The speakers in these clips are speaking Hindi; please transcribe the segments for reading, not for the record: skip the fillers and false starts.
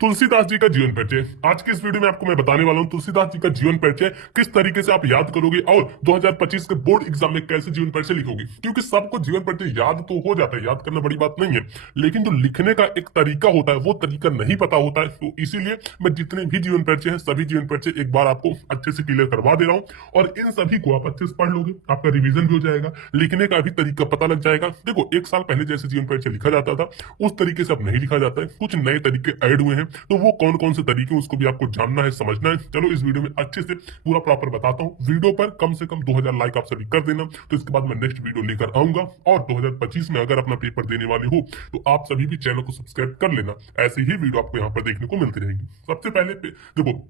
तुलसीदास जी का जीवन परिचय। आज की इस वीडियो में आपको मैं बताने वाला हूं तुलसीदास जी का जीवन परिचय किस तरीके से आप याद करोगे और 2025 के बोर्ड एग्जाम में कैसे जीवन परिचय लिखोगे। क्योंकि सबको जीवन परिचय याद तो हो जाता है, याद करना बड़ी बात नहीं है, लेकिन जो लिखने का एक तरीका होता है वो तरीका नहीं पता होता है। तो इसीलिए मैं जितने भी जीवन परिचय हैं सभी जीवन परिचय एक बार आपको अच्छे से क्लियर करवा दे रहा हूँ और इन सभी को आप अच्छे से पढ़ लोगे, आपका रिविजन भी हो जाएगा, लिखने का भी तरीका पता लग जाएगा। देखो, एक साल पहले जैसे जीवन परिचय लिखा जाता था उस तरीके से अब नहीं लिखा जाता है, कुछ नए तरीके ऐड हुए हैं। तो वो कौन कौन से तरीके उसको भी आपको जानना है, समझना है। चलो इस वीडियो में अच्छे से पूरा प्रॉपर बताता हूँ। वीडियो पर कम से कम 2000 लाइक आप सभी कर देना, तो इसके बाद मैं नेक्स्ट वीडियो लेकर आऊंगा। और 2025 में अगर अपना पेपर देने वाले हो तो आप सभी भी चैनल को सब्सक्राइब कर लेना, ऐसी ही वीडियो आपको यहाँ पर देखने को मिलती रहेगी। सबसे पहले देखो,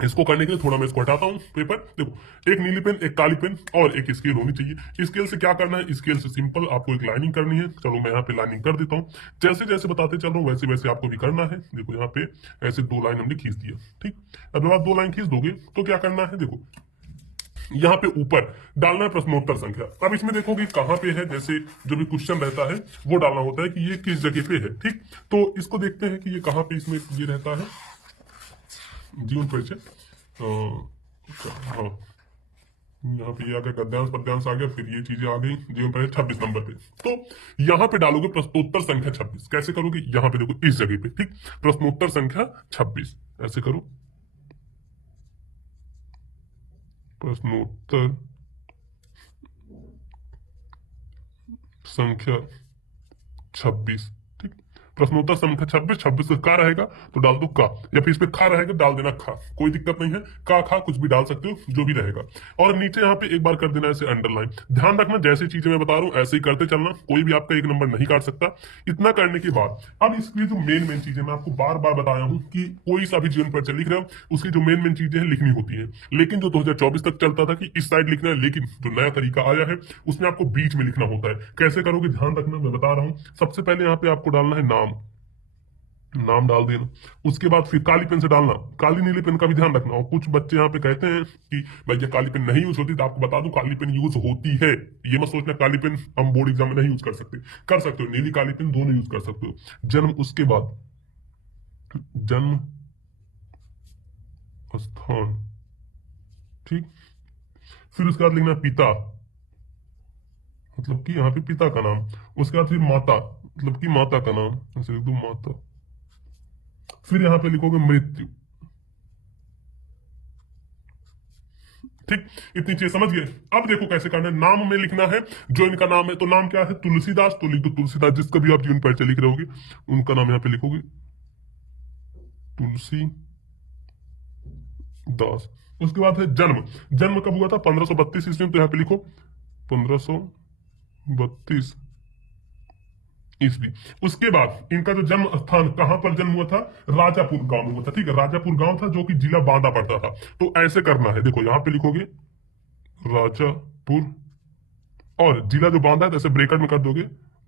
इसको करने के लिए थोड़ा मैं इसको हटाता हूँ पेपर। देखो, एक नीली पेन, एक काली पेन और एक स्केल होनी चाहिए। स्केल से क्या करना है, स्केल से सिंपल आपको एक लाइनिंग करनी है। चलो मैं यहाँ पे लाइनिंग कर देता हूँ, जैसे जैसे बताते चल रहा हूँ वैसे वैसे आपको भी करना है। देखो यहाँ पे ऐसे दो लाइन हमने खींच दिया, ठीक। अब जब आप दो लाइन खींच दोगे तो क्या करना है, देखो यहाँ पे ऊपर डालना है प्रश्नोत्तर संख्या। अब इसमें देखोगे कहाँ पे है, जैसे जो भी क्वेश्चन रहता है वो डालना होता है कि ये किस जगह पे है, ठीक। तो इसको देखते हैं कि ये कहाँ पे इसमें ये रहता है जीवन परिचय। हाँ, यहाँ पे ये आ गया, गद्यांश पद्यांश आ गया, फिर ये चीजें आ गई जीवन परिचय 26 नंबर पे। तो यहाँ पे डालोगे प्रश्नोत्तर संख्या 26। कैसे करोगे, यहाँ पे देखो इस जगह पे, ठीक। प्रश्नोत्तर संख्या 26 ऐसे करो, प्रश्नोत्तर संख्या 26, ठीक। प्रश्नोत्तर संख्या 26, 26 का का रहेगा तो डाल दो का, या फिर इस पे खा रहेगा डाल देना खा, कोई दिक्कत नहीं है। का खा कुछ भी डाल सकते हो, जो भी रहेगा। और नीचे यहाँ पे एक बार कर देना ऐसे अंडरलाइन। ध्यान रखना जैसी चीजें मैं बता रहा हूँ ऐसे ही करते चलना, कोई भी आपका एक नंबर नहीं काट सकता। इतना करने के बाद अब इसकी जो मेन मेन चीजें मैं आपको बार बार बताया हूँ कि कोई सा भी जीवन परिचय लिख रहे हो उसकी जो मेन मेन चीजें हैं लिखनी होती है। लेकिन जो 2024 तक चलता था कि इस साइड लिखना है, लेकिन जो नया तरीका आया है उसमें आपको बीच में लिखना होता है। कैसे करोगे ध्यान रखना, मैं बता रहा हूँ। सबसे पहले यहाँ पे आपको डालना है नाम, नाम डाल देना। उसके बाद फिर काली पेन से डालना, काली नीली पेन का भी ध्यान रखना। और कुछ बच्चे यहाँ पे कहते हैं कि भैया काली पेन नहीं यूज होती, तो आपको बता दूं काली पेन यूज होती है। ये मत सोचना काली पेन हम बोर्ड एग्जाम में नहीं यूज कर सकते, कर सकते हो, नीली काली पेन दोनों यूज कर सकते हो। जन्म, उसके बाद जन्म स्थान, ठीक। फिर उसके बाद लिखना पिता, मतलब कि यहाँ पे पिता का नाम। उसके बाद फिर माता, मतलब कि माता का नाम, ऐसे लिख दो माता। फिर यहाँ पे लिखोगे मृत्यु, ठीक। इतनी चीज समझ गए। अब देखो कैसे करना है, नाम में लिखना है जो इनका नाम है। तो नाम क्या है, तुलसीदास, तो लिख दो तुलसीदास। जिसका भी आप जीवन परिचय लिख रहे होगे उनका नाम यहाँ पे लिखोगे तुलसी दास। उसके बाद है जन्म, जन्म कब हुआ था, 1532 ईस्वी में, तो यहाँ पे लिखो 1532 ईस्वी। उसके बाद इनका जो जन्म स्थान कहां पर जन्म हुआ था, राजापुर गांव में हुआ था, ठीक है। राजापुर गांव था जो कि जिला बांदा पड़ता था। तो ऐसे करना है, देखो यहाँ पे लिखोगे राजापुर और जिला जो बांदा है तो ऐसे ब्रेकेट में कर दोगे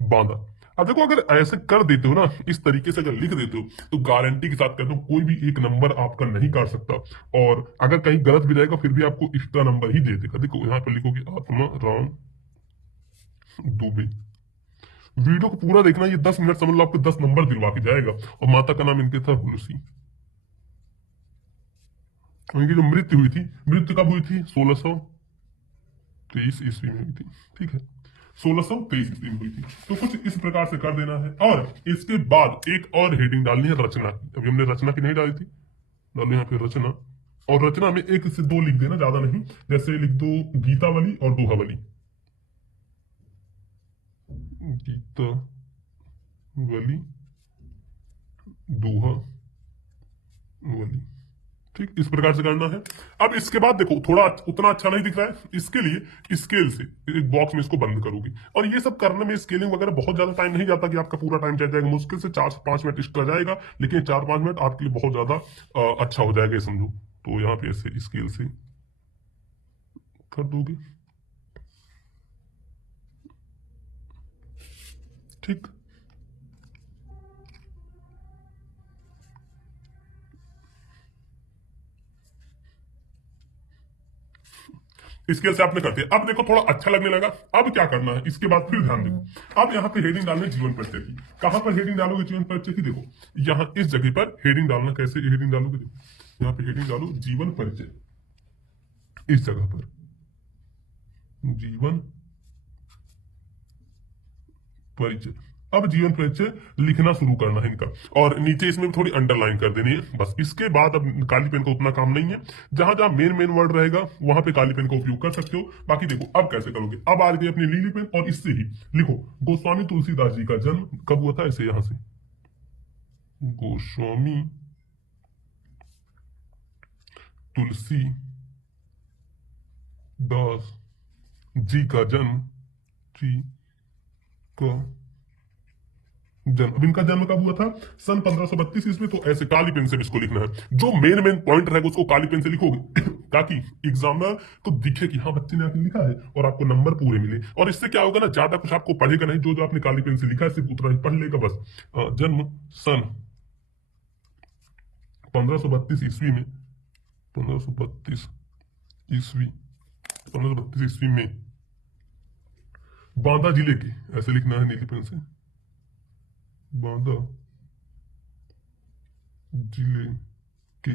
बांदा। अब देखो अगर ऐसे कर देते हो ना, इस तरीके से अगर लिख देते हो तो गारंटी के साथ कहता हूँ कोई भी एक नंबर आपका नहीं काट सकता। और अगर कहीं गलत भी जाएगा फिर भी आपको एक्स्ट्रा नंबर ही दे देगा। देखो यहाँ पे लिखोगे आत्मा राम दुबे। वीडियो को पूरा देखना, ये 10 मिनट समझ लो आपको 10 नंबर दिलवा के जाएगा। और माता का नाम इनके था तुलसी। इनकी जो मृत्यु हुई थी, मृत्यु कब हुई थी, 1623 ईस्वी में हुई थी, ठीक है। 1623 ईस्वी में हुई थी। तो कुछ इस प्रकार से कर देना है। और इसके बाद एक और हेडिंग डालनी है रचना की। अभी हमने रचना की नहीं डाली थी, डालो यहाँ पे रचना। और रचना में एक से दो लिख देना, ज्यादा नहीं। जैसे लिख दो गीतावली और दोहावली, गीतावली दोहावली, ठीक। इस प्रकार से करना है। अब इसके बाद देखो थोड़ा उतना अच्छा नहीं दिख रहा है, इसके लिए स्केल से एक बॉक्स में इसको बंद करोगे। और ये सब करने में स्केलिंग वगैरह बहुत ज्यादा टाइम नहीं जाता कि आपका पूरा टाइम चल जाएगा, मुश्किल से 4 से 5 मिनट एक्स्ट्रा जाएगा, लेकिन 4-5 मिनट आपके लिए बहुत ज्यादा अच्छा हो जाएगा, ये समझो। तो यहाँ पे ऐसे स्केल से कर दोगे, ठीक। स्केल से आपने कर दिया। अब देखो थोड़ा अच्छा लगने लगा। अब क्या करना है, इसके बाद फिर ध्यान देखो, अब यहाँ पे हेडिंग डालना है जीवन परिचय की। कहां पर हेडिंग डालोगे जीवन परिचय की, देखो यहाँ इस जगह पर हेडिंग डालना। कैसे हेडिंग डालोगे, देखो यहाँ पे हेडिंग डालो जीवन परिचय, इस जगह पर जीवन परिचय। अब जीवन परिचय लिखना शुरू करना है इनका, और नीचे इसमें थोड़ी अंडरलाइन कर देनी है बस। इसके बाद अब काली पेन का उतना काम नहीं है, जहां जहां मेन मेन वर्ड रहेगा वहां पे काली पेन का उपयोग कर सकते हो। बाकी देखो अब कैसे करोगे, अब आ गई अपनी लीली पेन और इससे ही लिखो गोस्वामी तुलसीदास जी का जन्म कब हुआ था, ऐसे यहां से गोस्वामी तुलसी दास जी का जन्म, जी का जन्म। अब इनका जन्म कब हुआ था, सन 1532 ईस्वी। तो ऐसे काली पेन से इसको लिखना है, जो मेन मेन पॉइंट रहेगा उसको काली पेन से लिखोगे ताकि एग्जामिनर को दिखे कि हाँ बच्चे ने आके लिखा है, और आपको नंबर पूरे मिले। और इससे क्या होगा ना, ज्यादा कुछ आपको पढ़ेगा नहीं, जो जो आपने काली पेन से लिखा है सिर्फ उतना ही पढ़ लेगा बस। जन्म सन 1532 ईस्वी में, 1532 ईस्वी, 1532 ईस्वी में बांदा जिले के, ऐसे लिखना है नीली पेन से, बांदा जिले के,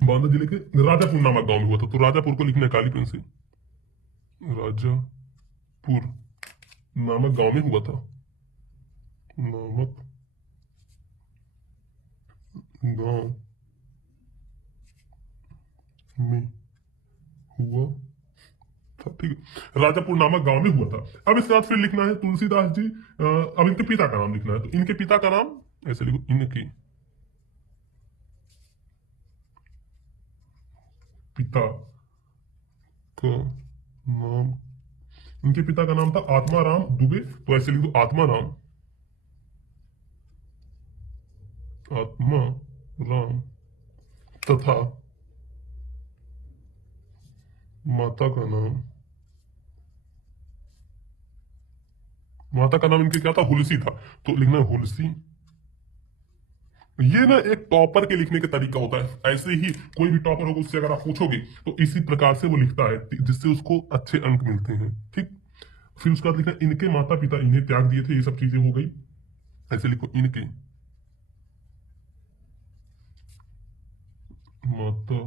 बांदा जिले के राजापुर नामक गांव में हुआ था। तो राजापुर को लिखना है काली पेन से, राजापुर नामक गांव में हुआ था, नामक गांव में हुआ था, ठीक है, राजापुर नामक गांव में हुआ था। अब इसके बाद फिर लिखना है तुलसीदास जी। अब इनके पिता का नाम लिखना है, तो इनके पिता का नाम ऐसे लिखो, इनके पिता का नाम, इनके पिता का नाम था आत्माराम दुबे। तो ऐसे लिख दो आत्माराम, आत्माराम, तथा माता का नाम, माता का नाम इनके क्या था, हुलसी था। तो लिखना है हुलसी। ये ना एक टॉपर के लिखने का तरीका होता है, ऐसे ही कोई भी टॉपर होगा उससे अगर आप पूछोगे तो इसी प्रकार से वो लिखता है, जिससे उसको अच्छे अंक मिलते हैं, ठीक। फिर उसके बाद लिखना इनके माता पिता इन्हें त्याग दिए थे, ये सब चीजें हो गई। ऐसे लिखो इनके माता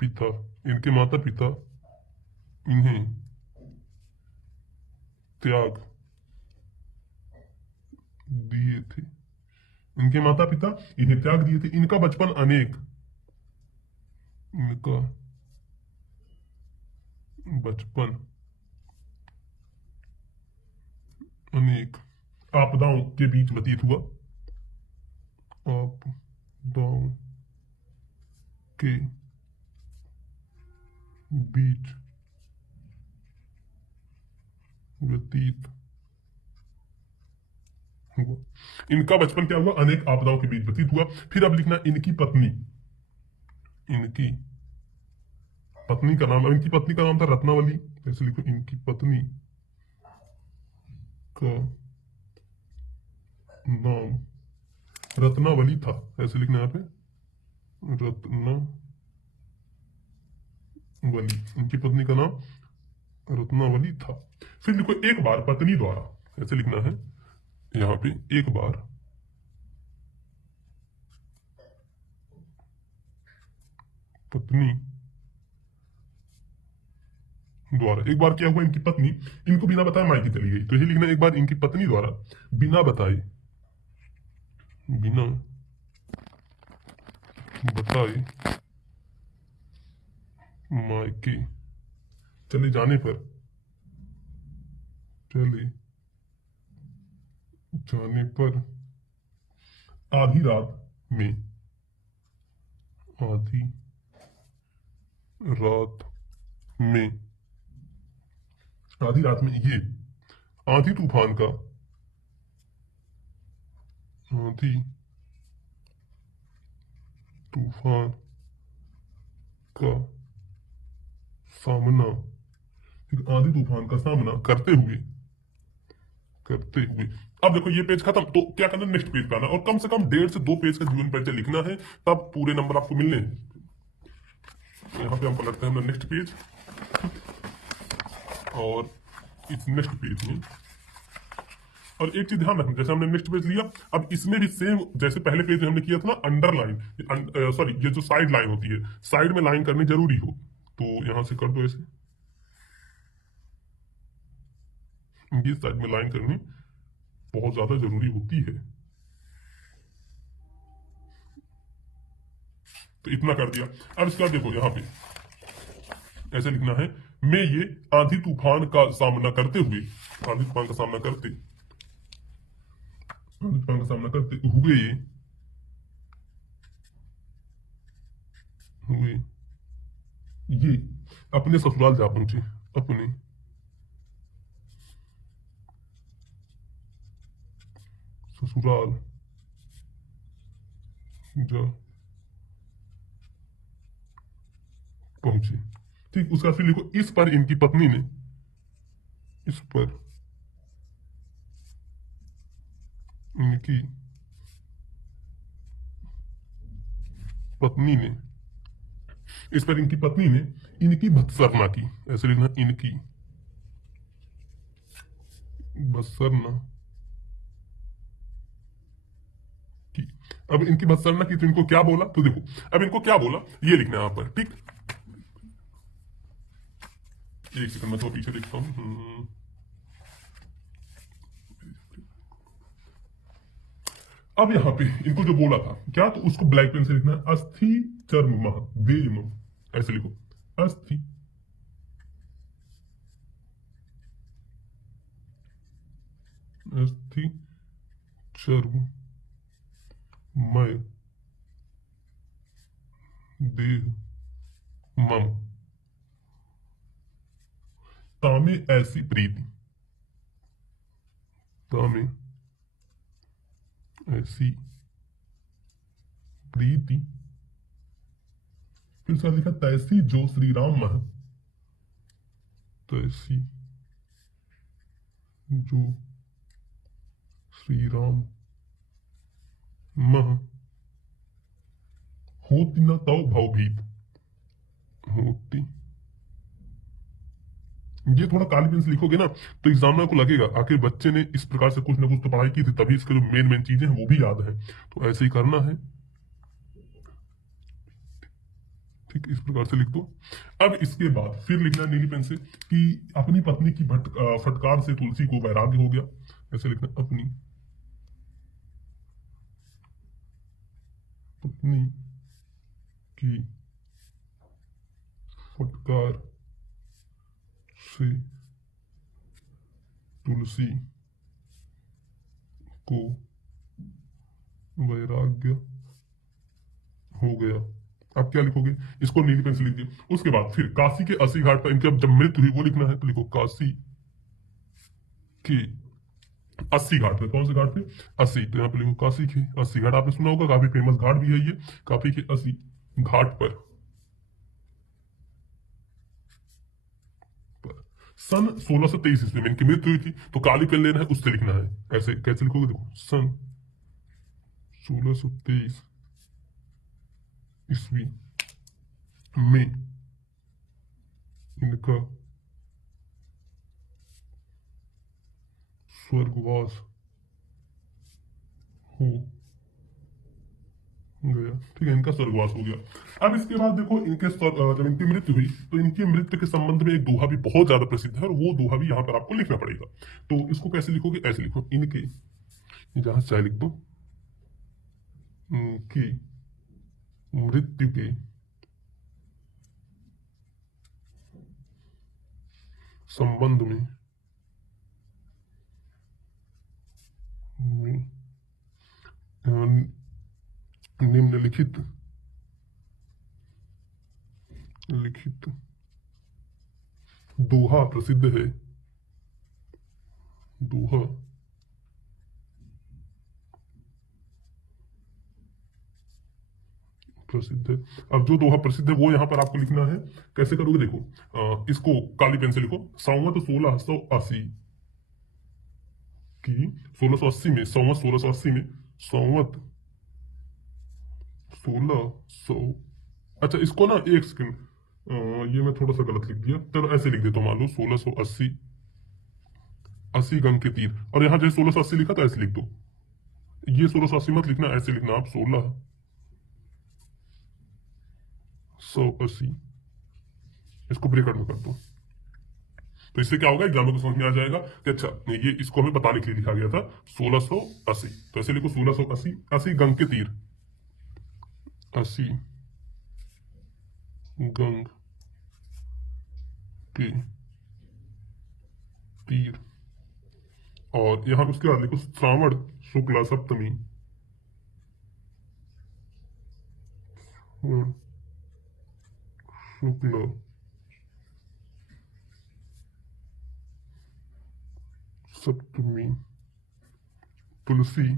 पिता, इनके माता पिता इन्हें त्याग दिए थे, इनके माता पिता इन्हें त्याग दिए थे। इनका बचपन अनेक, इनका बचपन अनेक आपदाओं के बीच व्यतीत हुआ, आपदाओं के बीच व्यतीत हुआ। इनका बचपन क्या हुआ, अनेक आपदाओं के बीच व्यतीत हुआ। फिर अब लिखना इनकी पत्नी, इनकी पत्नी का नाम, इनकी पत्नी का नाम था रत्नावली। ऐसे लिखो इनकी पत्नी का नाम रत्नावली था, ऐसे लिखना यहाँ पे रत्नावली, इनकी पत्नी का नाम रत्नावली था। फिर लिखो एक बार पत्नी द्वारा, ऐसे लिखना है यहाँ पे एक बार पत्नी द्वारा, एक बार क्या हुआ इनकी पत्नी इनको बिना बताए मायके चली गई। तो यही लिखना एक बार इनकी पत्नी द्वारा बिना बताए, बिना बताए मायके चले जाने पर, चले जाने पर आधी रात में, आधी रात में, आधी रात में ये आंधी तूफान का, आंधी तूफान का सामना, आंधी तूफान का सामना करते हुए, करते हुए। अब देखो ये पेज खत्म, तो क्या करना, नेक्स्ट पेज पे आना और कम से कम 1.5 से 2 पेज का जीवन परिचय लिखना है, तब पूरे नंबर आपको मिलने हैं। यहाँ पे हम पलटते हैं अपना नेक्स्ट पेज, और इस नेक्स्ट पेज में, और एक चीज ध्यान रखना, जैसे हमने नेक्स्ट पेज लिया, अब इसमें भी सेम जैसे पहले पेज में हमने किया था ना, अंडरलाइन, सॉरी ये जो साइड लाइन होती है, साइड में लाइन करनी जरूरी हो तो यहां से कर दो ऐसे, ये साइड में लाइन करनी बहुत ज्यादा जरूरी होती है। तो इतना कर दिया। अब इसका देखो यहाँ पे ऐसे लिखना है, मैं ये आंधी तूफान का सामना करते हुए, आंधी तूफान का सामना करते, आंधी तूफान का सामना करते हुए ये अपने ससुराल जा पहुंचे, अपने ससुराल जा पहुंचे। ठीक, उसका फिर लिखो, इस पर इनकी पत्नी ने, इस पर इनकी पत्नी ने, इस पर इनकी पत्नी ने इनकी भत्सरना की, ऐसे लिखना, इनकी भत्सरना की। अब इनकी भत्सरना की तो इनको क्या बोला, तो देखो अब इनको क्या बोला ये लिखना है यहां पर। ठीक, एक सेकंड मैं तो पीछे लिखता हूं। अब यहां पे इनको जो बोला था क्या, तो उसको ब्लैक पेन से लिखना है, अस्थि चर्म वेम, ऐसे लिखो, अस्थि अस्थि चर्म मय देह मम तामे ऐसी प्रीति, तामे ऐसी प्रीति, फिर साथ लिखा, तैसी जो श्री राम मह, तैसी जो श्री राम मह होती न तव भवभीत, होती, ये थोड़ा काली पेन से लिखोगे ना तो एग्जामिनर को लगेगा आखिर बच्चे ने इस प्रकार से कुछ ना कुछ तो पढ़ाई की थी, तभी इसके जो मेन मेन चीजें हैं वो भी याद है, तो ऐसे ही करना है। ठीक, इस प्रकार से लिख दो। अब इसके बाद फिर लिखना नीली पेन से कि अपनी पत्नी की फटकार से तुलसी को वैराग्य हो गया, ऐसे लिखना, अपनी पत्नी की फटकार से तुलसी को वैराग्य हो गया। अब क्या लिखोगे, इसको नीली पेन से लिख दिया। उसके बाद फिर काशी के 80 घाट पर इनकी अब जब मृत्यु हुई वो लिखना है, तो लिखो काशी के 80 घाट पे, कौन से घाट पे, 80, तो यहाँ पे लिखो काशी के 80 घाट, आपने सुना होगा काफी फेमस घाट भी है ये, काफी के 80 घाट पर सन 1623 ईस्वी में इनकी मृत्यु हुई थी, तो काली पेन लेना है, उससे लिखना है, ऐसे कैसे लिखोगे, देखो सन 1623 ईस्वी में इनका स्वर्गवास हो गया। ठीक है, इनका स्वर्गवास हो गया। अब इसके बाद देखो जब इनकी मृत्यु हुई तो इनकी मृत्यु के संबंध में एक दोहा भी बहुत ज्यादा प्रसिद्ध है, और वो दोहा भी यहाँ पर आपको लिखना पड़ेगा। तो इसको कैसे लिखोगे, ऐसे लिखो, इनके, जहां चाहे लिख दो, इनकी मृत्यु के संबंध में निम्नलिखित लिखित दोहा प्रसिद्ध है, दोहा प्रसिद्ध है। अब जो दोहा प्रसिद्ध है वो यहां पर आपको लिखना है, कैसे करोगे, देखो इसको काली पेन से लिखो, संवत 1680 की, 1680 में, संवत 1680 में, संवत 1600, अच्छा इसको ना एक सेकंड, ये मैं थोड़ा सा गलत लिख दिया, चलो ऐसे लिख देता हूँ, मान लो 1680, 80 गंग के तीर। और यहाँ जैसे 1680 लिखा था ऐसे लिख दो, ये 1680 मत लिखना, ऐसे लिखना आप 1680, इसको ब्रेकेट में कर दो। तो इससे क्या होगा, एग्जाम को समझ में आ जाएगा कि अच्छा ये इसको हमें बताने के लिए लिखा गया था 1680। तो ऐसे लिखो 1680, 80 गंग के तीर, 80 गंग के तीर। और यहां उसके बाद लिखो श्रावण शुक्ला सप्तमी, शुक्ल सप्तमी, तुलसी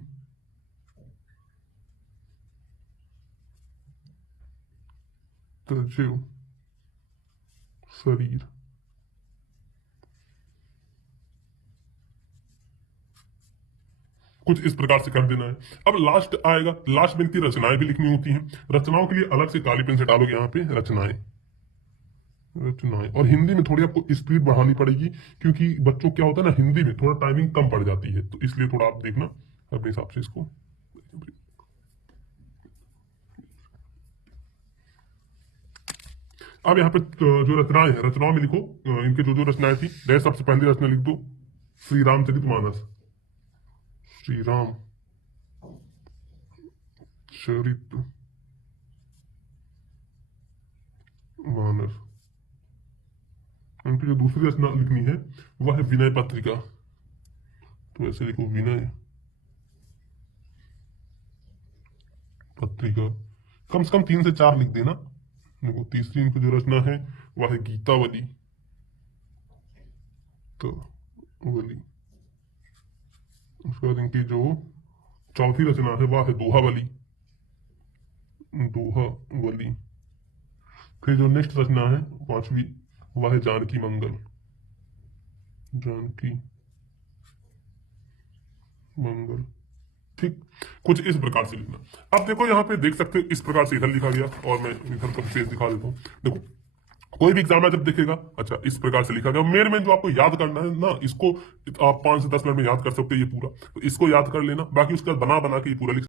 तजो शरीर। कुछ इस प्रकार से कर देना है। अब लास्ट आएगा, लास्ट में इनकी रचनाएं भी लिखनी होती हैं। रचनाओं के लिए अलग से काली पेन से डालोगे यहाँ पे रचनाएं, रचनाएं। और हिंदी में थोड़ी आपको स्पीड बढ़ानी पड़ेगी, क्योंकि बच्चों क्या होता है ना, हिंदी में थोड़ा टाइमिंग कम पड़ जाती है, तो इसलिए थोड़ा आप देखना अपने हिसाब से इसको। अब यहाँ पे जो रचनाएं हैं, रचनाओं में लिखो इनके जो जो रचनाएं थी। जैसे सबसे पहली रचना लिख दो श्री रामचरितमानस, श्री राम चरित मानस। इनकी जो दूसरी रचना लिखनी है वह है विनय पत्रिका, तो ऐसे लिखो विनय पत्रिका। कम से कम 3 से 4 लिख देना। देखो तीसरी इनकी जो रचना है वह है गीतावली, तो वली। उसके बाद इनकी जो चौथी रचना है वह है दोहावली, दोहावली। फिर जो नेक्स्ट रचना है 5वीं, वह है जानकी मंगल, जानकी मंगल। ठीक, कुछ इस प्रकार से लिखना। अब देखो यहाँ पे देख सकते हो इस प्रकार से इधर लिखा गया, और मैं इधर का पेज दिखा देता हूँ। देखो कोई भी एग्जाम जब देखेगा, अच्छा इस प्रकार से लिखा गया। मेन में जो आपको याद करना है ना, इसको आप 5 से 10 मिनट में याद कर सकते हो ये पूरा, तो इसको याद कर लेना। बाकी उसका बना बना के ये पूरा लिख